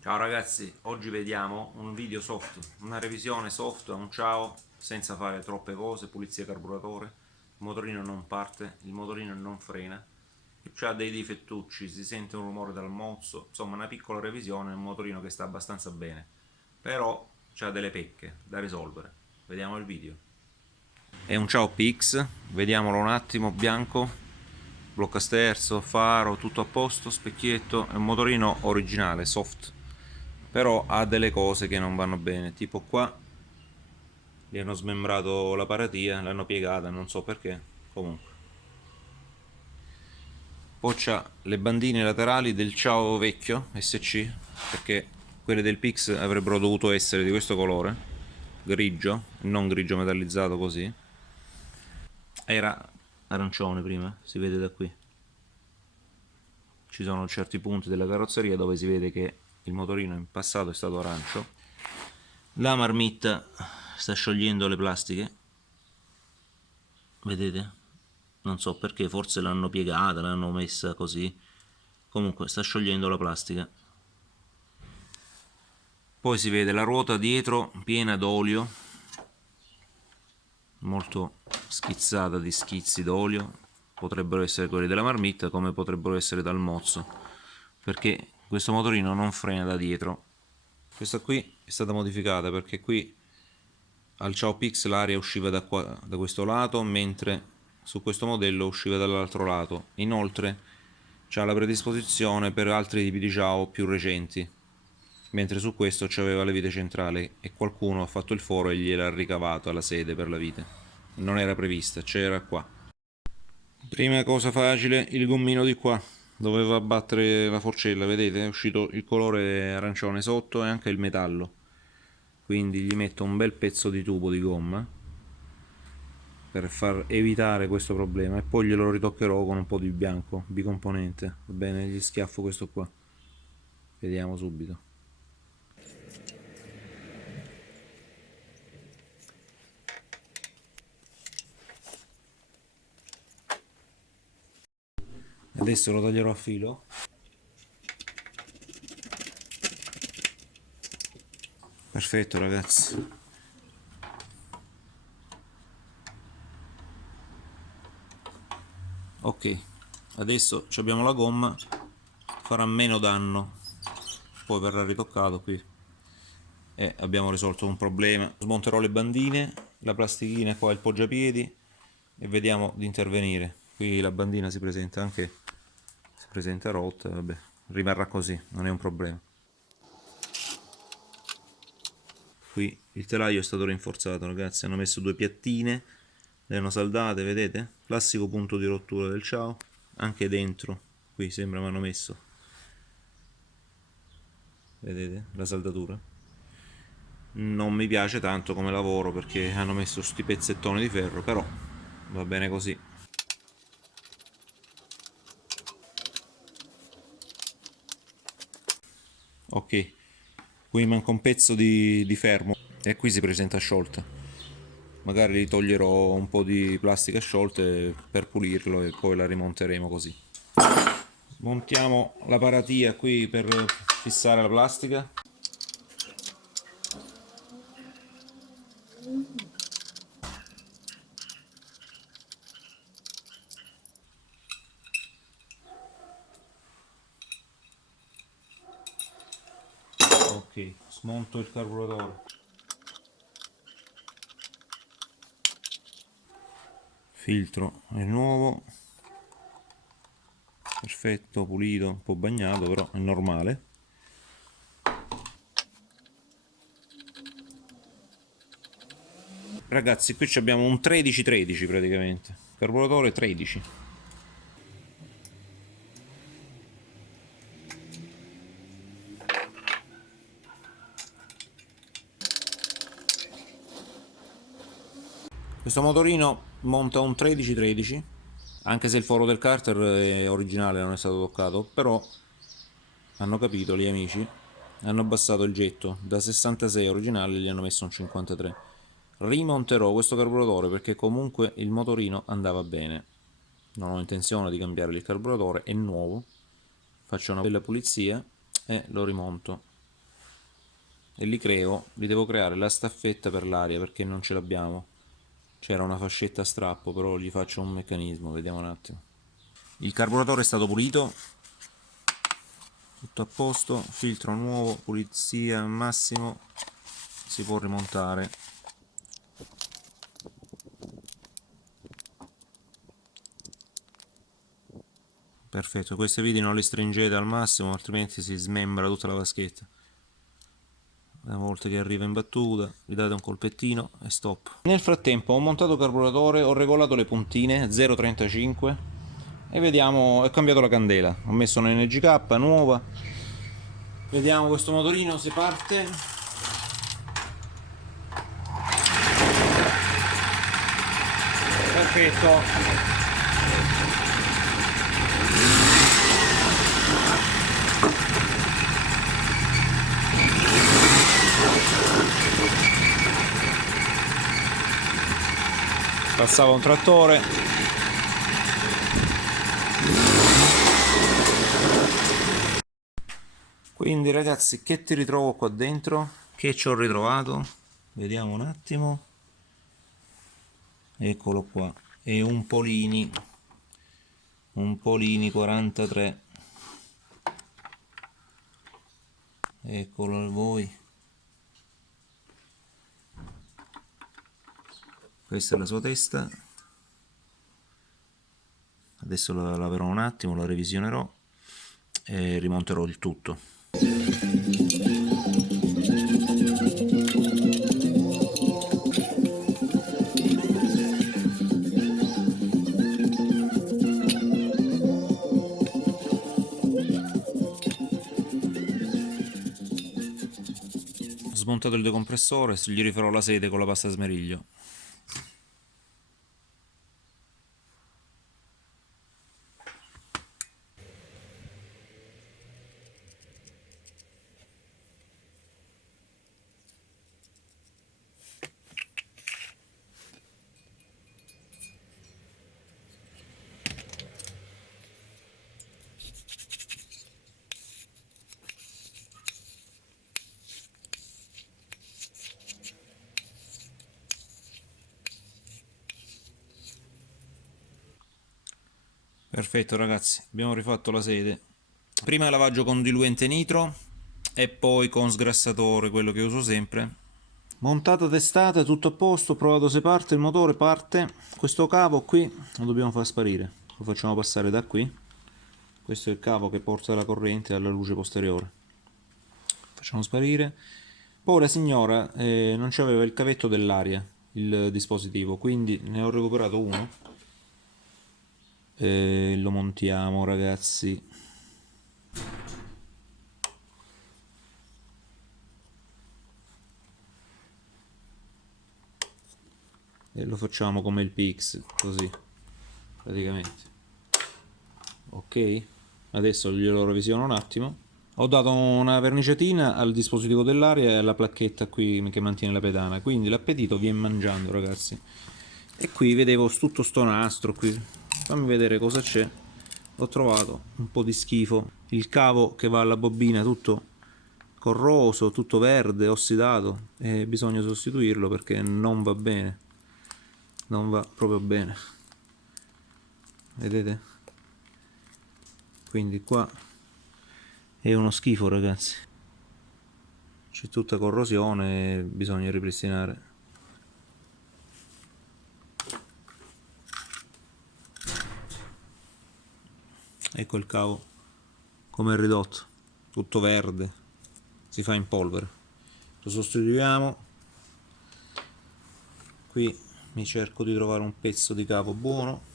Ciao ragazzi, oggi vediamo un video soft, una revisione soft, un ciao, senza fare troppe cose, pulizia carburatore, il motorino non parte, il motorino non frena, c'ha dei difettucci, si sente un rumore dal mozzo, insomma una piccola revisione, un motorino che sta abbastanza bene, però c'ha delle pecche da risolvere. Vediamo il video. È un ciao PX, vediamolo un attimo, bianco, blocca sterzo, faro, tutto a posto, specchietto, è un motorino originale, soft, però ha delle cose che non vanno bene, tipo qua gli hanno smembrato la paratia, l'hanno piegata, non so perché, comunque. Poi c'ha le bandine laterali del ciao vecchio SC, perché quelle del Pix avrebbero dovuto essere di questo colore, grigio, non grigio metallizzato così. Era arancione prima, si vede da qui. Ci sono certi punti della carrozzeria dove si vede che il motorino in passato è stato arancio. La marmitta sta sciogliendo le plastiche, vedete? Non so perché, forse l'hanno piegata, l'hanno messa così. Comunque sta sciogliendo la plastica. Poi si vede la ruota dietro piena d'olio, molto schizzata di schizzi d'olio. Potrebbero essere quelli della marmitta, come potrebbero essere dal mozzo, perché questo motorino non frena da dietro. Questa qui è stata modificata perché qui al Ciao Pix l'aria usciva da, qua, da questo lato, mentre su questo modello usciva dall'altro lato. Inoltre c'ha la predisposizione per altri tipi di Ciao più recenti, mentre su questo c'aveva la vite centrale e qualcuno ha fatto il foro e gliel'ha ricavato alla sede per la vite. Non era prevista, c'era qua. Prima cosa facile, il gommino di qua. Doveva battere la forcella, vedete? È uscito il colore arancione sotto e anche il metallo. Quindi gli metto un bel pezzo di tubo di gomma per far evitare questo problema e poi glielo ritoccherò con un po' di bianco bicomponente. Va bene, gli schiaffo questo qua. Vediamo subito. Adesso lo taglierò a filo. Perfetto ragazzi. Ok, adesso abbiamo la gomma, farà meno danno, poi verrà ritoccato qui e abbiamo risolto un problema. Smonterò le bandine, la plastichina qua, il poggiapiedi e vediamo di intervenire. Qui la bandina si presenta anche, si presenta rotta, vabbè, rimarrà così, non è un problema. Qui il telaio è stato rinforzato ragazzi, hanno messo due piattine, le hanno saldate, vedete? Classico punto di rottura del ciao, anche dentro, qui sembra mi hanno messo, vedete la saldatura. Non mi piace tanto come lavoro perché hanno messo sti pezzettoni di ferro, però va bene così. Ok, qui manca un pezzo di fermo e qui si presenta sciolta. Magari toglierò un po' di plastica sciolte per pulirlo e poi la rimonteremo così. Montiamo la paratia qui per fissare la plastica. Ok, smonto il carburatore. Filtro è nuovo, perfetto, pulito, un po' bagnato, però è normale. Ragazzi, qui abbiamo un 13-13 praticamente, carburatore 13. Questo motorino monta un 13-13, anche se il foro del carter è originale, non è stato toccato, però hanno capito gli amici, hanno abbassato il getto, da 66 originale gli hanno messo un 53. Rimonterò questo carburatore perché comunque il motorino andava bene, non ho intenzione di cambiare il carburatore, è nuovo, faccio una bella pulizia e lo rimonto. e li devo creare la staffetta per l'aria perché non ce l'abbiamo. C'era una fascetta a strappo, però gli faccio un meccanismo, vediamo un attimo. Il carburatore è stato pulito, tutto a posto, filtro nuovo, pulizia al massimo, si può rimontare. Perfetto, queste viti non li stringete al massimo, altrimenti si smembra tutta la vaschetta. Una volta che arriva in battuta, gli date un colpettino e stop. Nel frattempo ho montato il carburatore, ho regolato le puntine 0,35 e vediamo, ho cambiato la candela, ho messo una NGK nuova. Vediamo questo motorino se parte. Perfetto. Passava un trattore. Quindi ragazzi, che ti ritrovo qua dentro? Che ci ho ritrovato? Vediamo un attimo. Eccolo qua. È un Polini 43. Eccolo a voi. Questa è la sua testa. Adesso la laverò un attimo, la revisionerò e rimonterò il tutto. Ho smontato il decompressore, gli rifarò la sede con la pasta a smeriglio. Perfetto ragazzi, abbiamo rifatto la sede. Prima lavaggio con diluente nitro e poi con sgrassatore, quello che uso sempre. Montata testata, tutto a posto, ho provato se parte, il motore parte. Questo cavo qui lo dobbiamo far sparire, lo facciamo passare da qui. Questo è il cavo che porta la corrente alla luce posteriore. Facciamo sparire. Poi la signora non c'aveva il cavetto dell'aria, il dispositivo, quindi ne ho recuperato uno. Lo montiamo ragazzi. E lo facciamo come il PX, così praticamente. Ok, adesso glielo revisiono un attimo. Ho dato una verniciatina al dispositivo dell'aria e alla placchetta qui che mantiene la pedana, quindi l'appetito viene mangiando ragazzi. E qui vedevo tutto sto nastro qui, fammi vedere cosa c'è. Ho trovato un po' di schifo, il cavo che va alla bobina tutto corroso, tutto verde, ossidato, e bisogna sostituirlo perché non va bene, non va proprio bene, vedete? Quindi qua è uno schifo ragazzi, c'è tutta corrosione e bisogna ripristinare. Ecco il cavo come è ridotto, tutto verde, si fa in polvere. Lo sostituiamo. Qui mi cerco di trovare un pezzo di cavo buono.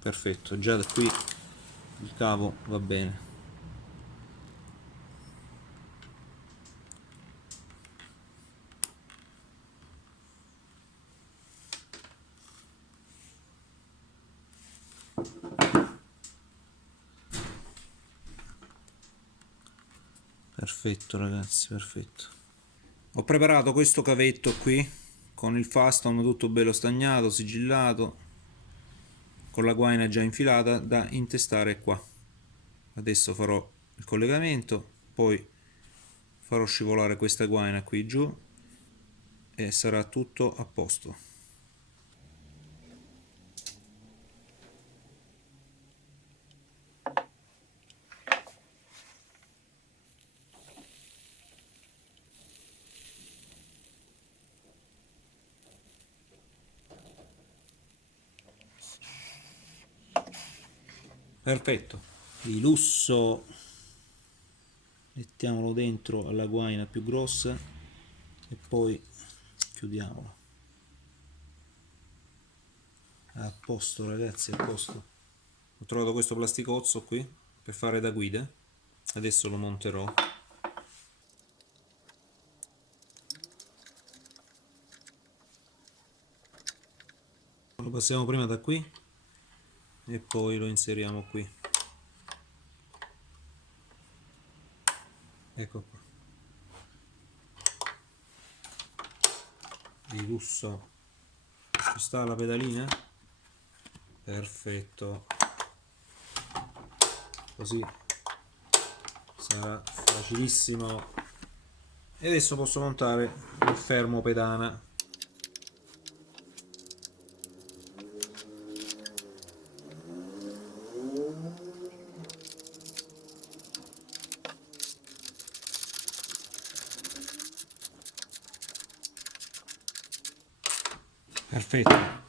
Perfetto, già da qui il cavo va bene. Perfetto ragazzi, perfetto. Ho preparato questo cavetto qui con il Faston tutto bello stagnato, sigillato, con la guaina già infilata da intestare qua. Adesso farò il collegamento, poi farò scivolare questa guaina qui giù e sarà tutto a posto. Perfetto, di lusso. Mettiamolo dentro alla guaina più grossa e poi chiudiamolo. A posto ragazzi, a posto. Ho trovato questo plasticozzo qui per fare da guida, adesso lo monterò. Lo passiamo prima da qui e poi lo inseriamo qui. Ecco qua. Di lusso. Ci sta la pedalina? Perfetto. Così sarà facilissimo. E adesso posso montare il fermo pedana. Perfetto,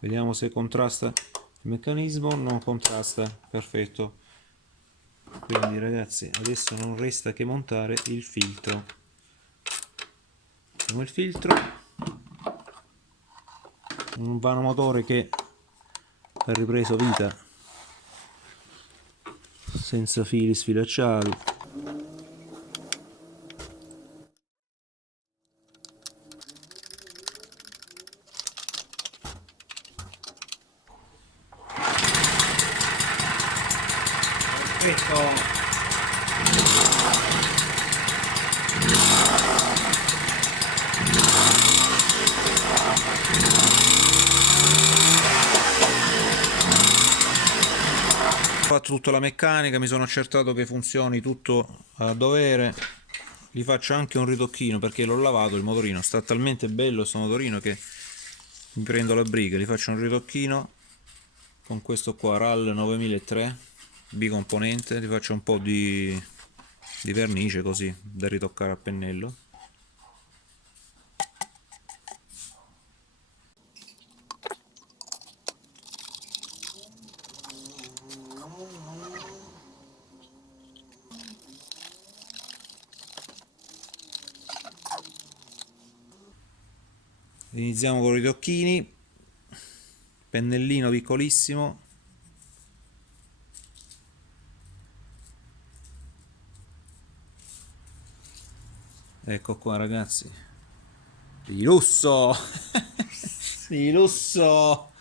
vediamo se contrasta il meccanismo. Non contrasta, perfetto. Quindi ragazzi, adesso non resta che montare il filtro. Come il filtro, un vano motore che ha ripreso vita senza fili sfilacciati. Perfetto. Ho fatto tutta la meccanica, mi sono accertato che funzioni tutto a dovere. Gli faccio anche un ritocchino perché l'ho lavato, il motorino sta talmente bello questo motorino che mi prendo la briga. Gli faccio un ritocchino con questo qua RAL 9003 bicomponente, gli faccio un po' di vernice così da ritoccare a pennello. Iniziamo con i ritocchini, pennellino piccolissimo. Ecco qua ragazzi, di lusso. Di lusso.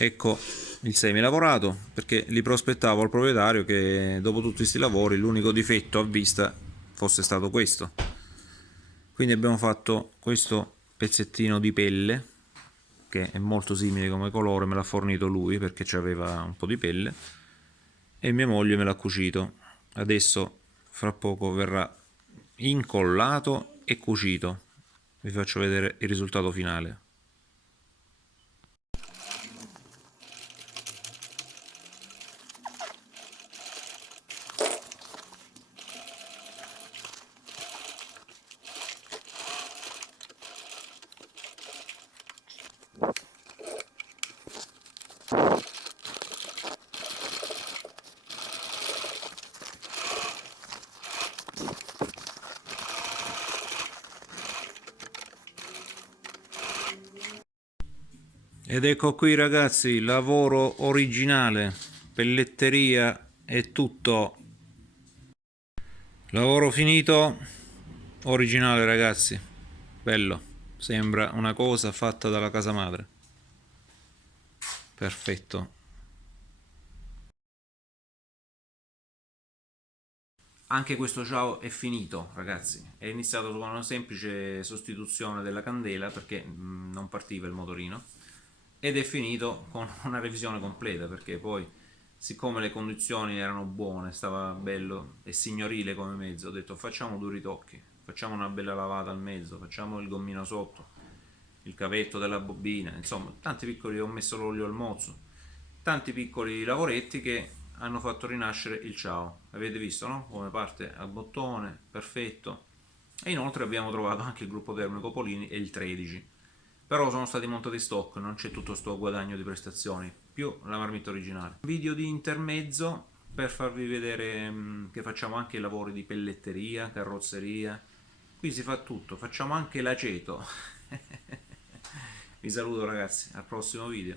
Ecco il semi lavorato, perché li prospettavo al proprietario che dopo tutti questi lavori l'unico difetto a vista fosse stato questo. Quindi abbiamo fatto questo pezzettino di pelle che è molto simile come colore, me l'ha fornito lui perché c'aveva un po' di pelle e mia moglie me l'ha cucito. Adesso fra poco verrà incollato e cucito. Vi faccio vedere il risultato finale. Ed ecco qui ragazzi, lavoro originale, pelletteria e tutto. Lavoro finito, originale ragazzi, bello, sembra una cosa fatta dalla casa madre. Perfetto. Anche questo ciao è finito ragazzi, è iniziato con una semplice sostituzione della candela perché non partiva il motorino ed è finito con una revisione completa perché poi siccome le condizioni erano buone, stava bello e signorile come mezzo, ho detto facciamo due ritocchi, facciamo una bella lavata al mezzo, facciamo il gommino sotto, il cavetto della bobina, insomma tanti piccoli, ho messo l'olio al mozzo, tanti piccoli lavoretti che hanno fatto rinascere il ciao. Avete visto, no? Come parte a bottone, perfetto. E inoltre abbiamo trovato anche il gruppo termico Polini e il 13. Però sono stati montati stock, non c'è tutto sto guadagno di prestazioni, più la marmitta originale. Video di intermezzo per farvi vedere che facciamo anche i lavori di pelletteria, carrozzeria. Qui si fa tutto, facciamo anche l'aceto. Vi saluto ragazzi, al prossimo video.